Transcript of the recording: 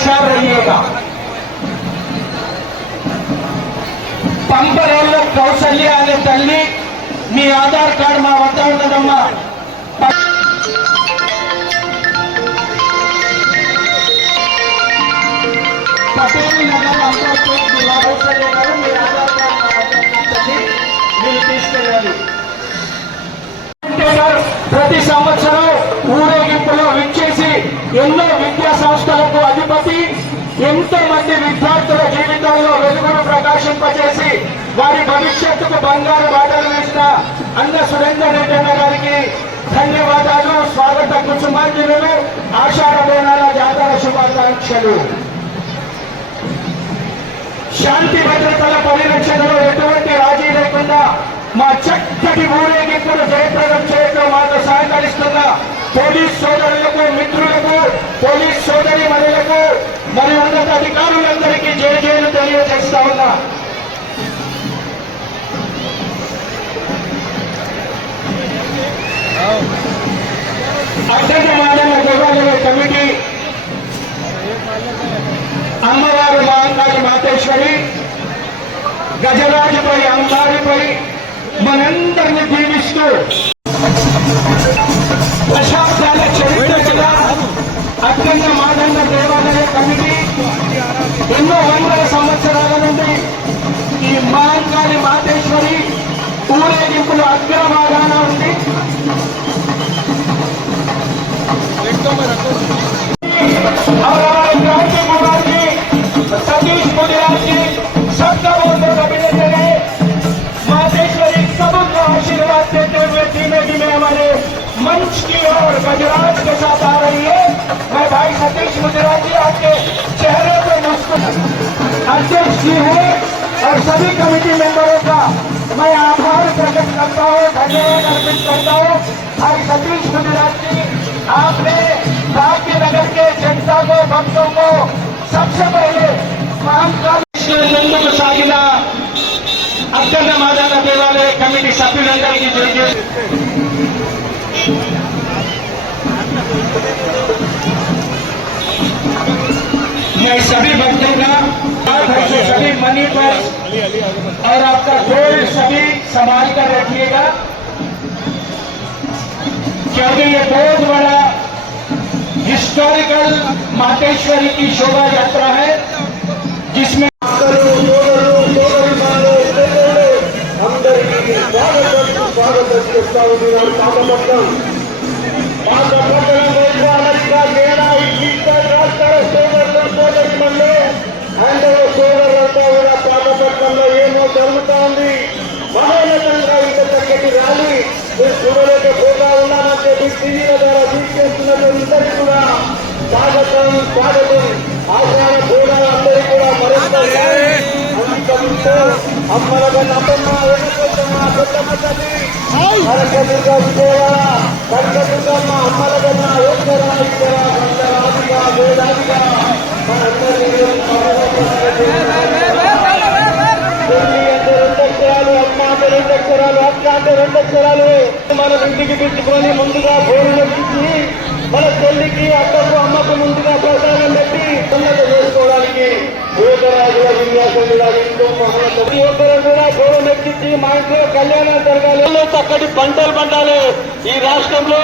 होशियार रहिएगा। పంపరేళ్ళ కౌశల్య అనే తల్లి మీ ఆధార్ కార్డు మా వద్ద ఉన్నదమ్మా. పటేల్ నగర్ అంబర్పేట్ జిల్లా కౌశల్య గారు మీ ఆధార్ కార్డు మా వద్ద ఉన్నది, మీరు తీసుకెళ్ళాలి. ప్రతి సంవత్సరం ఊరేగింపులో విచ్చేసి ఎన్నో విద్యా సంస్థలకు అధిపతి, ఎంతో మంది విద్యార్థుల జీవితాల్లో వెలుగును ప్రకాశింపచేసి వారి భవిష్యత్తుకు బంగారు బాటలు వేసిన అన్న సురేందర్ రెడ్డి అన్న గారికి ధన్యవాదాలు, స్వాగత కుసుమాంజలు, ఆషాఢ బోనాల జాతర శుభాకాంక్షలు. శాంతి భద్రతల పరిరక్షణలో ఎటువంటి రాజీ లేకుండా మా చక్కటి ఊరేగింపును జయప్రదం చేయడం మాకు సహకరిస్తున్న పోలీస్ సోదరులకు, మిత్రులకు, పోలీస్ సోదరి మనులకు మరియు ఉన్నత అధికారులందరికీ జయజయలు తెలియజేస్తా ఉన్నా. అత్యంత మాదన దేవాలయ కమిటీ అమ్మవారు మహంకాళి మాతేశ్వరి గజరాజుపై అంబారిపై మనందరినీ దీవిస్తూ దశాబ్దాల చరిత్ర అత్యంత మాదన్న దేవాలయ కమిటీ ఎన్నో వందల సంవత్సరాల నుండి ఈ మహంకాళి మాతేశ్వరి ఊరేగింపులు అగ్రభాగాన ఉంది. सतीश मुदिराज जी सबका बहुत बहुत अभिनंदन है। मातेश्वरी सबको आशीर्वाद देते हुए धीमे धीमे हमारे मंच की ओर गजराज के साथ आ रही है। मैं भाई सतीश मुदिराज जी आपके चेहरे पर मुस्कुरा अध्यक्ष जी है और सभी कमेटी मेंबरों का मैं आभार प्रकट करता हूँ, धन्यवाद अर्पित करता हूँ। भाई सतीश मुदिराज जी, आपने भाग्यनगर के जनता को, भक्तों को सबसे पहले ముందుకు సాగిన అత్యంత మాదాన దేవాలయ కమిటీ సభ్యులందరికీ జయ. मैं सभी भक्तों का सभी मनी पर और आपका गोल्ड सभी संभाल कर रखिएगा, क्योंकि ये बहुत बड़ा हिस्टोरिकल मातेश्वरी की शोभा यात्रा है जिसमें పాతపట్నంలో ఏమో జరుగుతా ఉంది. మహోన్నతంగా ఇంత చక్కటి ర్యాలీ మీరు చూడలేకపోతా ఉన్నామని చెప్పి టీవీల ద్వారా తీసుకెళ్తున్నటువంటి కూడా స్వాగతం స్వాగతం. ఆచార బోనాలు అందరికీ కూడా మరింత అమ్మలగన్న అమ్మమ్మ వెనుకొత్తమ్మ కొత్తమ్మ తల్లి కనకదుర్గ విజయవాడ కనకదుర్గమ్మ అమ్మలగన్న ఈశ్వర ఈశ్వర రాధిగా వేదాదిగా మనందరినీ రెండక్షరాలు, అమ్మ అంటే రెండక్షరాలు, అక్క అంటే రెండక్షరాలు మనం ఇంటికి పెట్టుకొని ముందుగా భోజనం ఇచ్చి మన చెల్లికి, అక్కకు, అమ్మకు ముందుగా ప్రసాదం పెట్టి ఉన్నత చేసుకోవడానికి భూతరాజుల విన్యాసం ఎంతో ప్రతి ఒక్కరు కూడా గౌరవం ఎక్కించి మా ఇంట్లో కళ్యాణం జరగాలి, చక్కటి పంటలు పండాలి ఈ రాష్ట్రంలో.